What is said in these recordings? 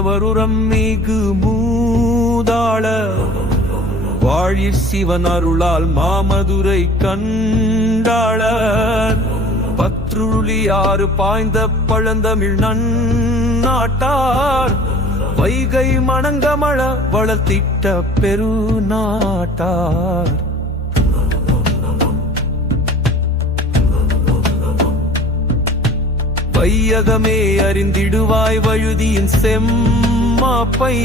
தேவருரம் மிகு மூதாள வாழிற் சிவன் அருளால் மாமதுரை கண்டாள பற்றுளி ஆறு பாய்ந்த பழந்தமிழ் நன்னாட்டார் வைகை மணங்கமழ வளர்த்திட்ட பெருநாட்டார் வையகமே அறிந்திடுவாய் வழுதியின் செம்மாப்பை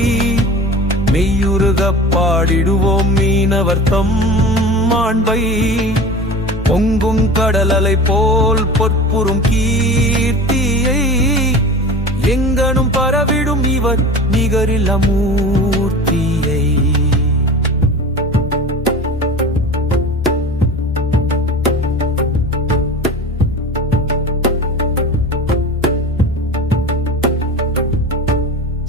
மெய்யுருகப் பாடிடுவோம் மீனவர் தம் மாண்பை பொங்கும் கடலலை போல் பொற்புறும் கீர்த்தியை எங்கனும் பரவிடும் இவர் நிகரில் மூர்த்தியை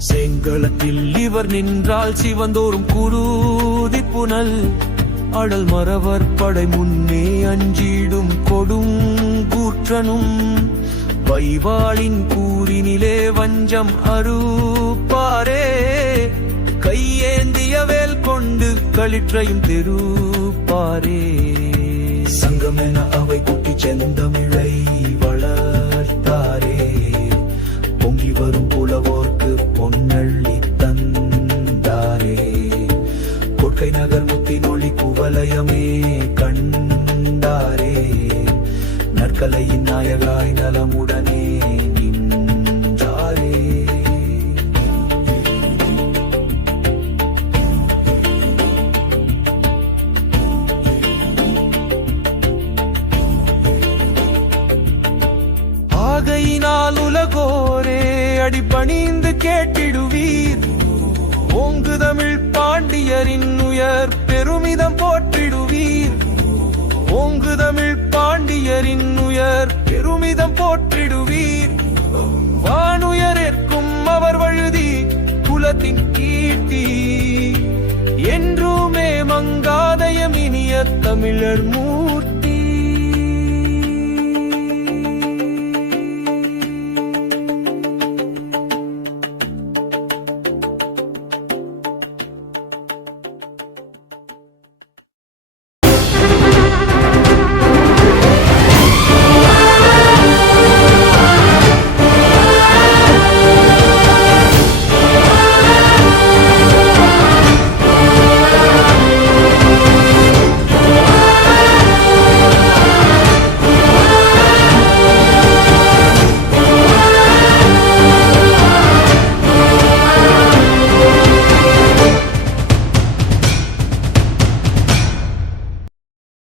செங்களத்தில் இவர் நின்றால் சிவந்தோறும் குருதி புனல் அடல் மறவர் படை முன்னே அஞ்சிடும் கொடும் கூற்றனும் வைவாளின் கூறினிலே வஞ்சம் அறுப்பாரே கையேந்திய வேல் கொண்டு களிற்றையும் தெருப்பாரே சங்கமென அவை குட்டி செந்தமிழை வளர்த்தாரே பொங்கி வரும் புலவோர்க்கு பொன்னள்ளி தந்தாரே கொற்கை நகர் முத்தி நொழி குவலயமே கண்டாரே நற்கலையின் நாயகாய் நலமுடனே நின்றாரே ஆகையினால் உலகோரே அடிபணிந்து கேட்டிடுவீர் ஓங்கு தமிழ் பாண்டியரின் உயர் பெருமிதம் போற்றிடுவீர் ஓங்கு தமிழ் பாண்டியரின் உயர் பெருமிதம் போற்றிடுவீர் வானுயரேற்கும் அவர் வழுதி குலத்தின் கீர்த்தி என்றுமே மங்காதயம் இனிய தமிழர் மூர்த்தி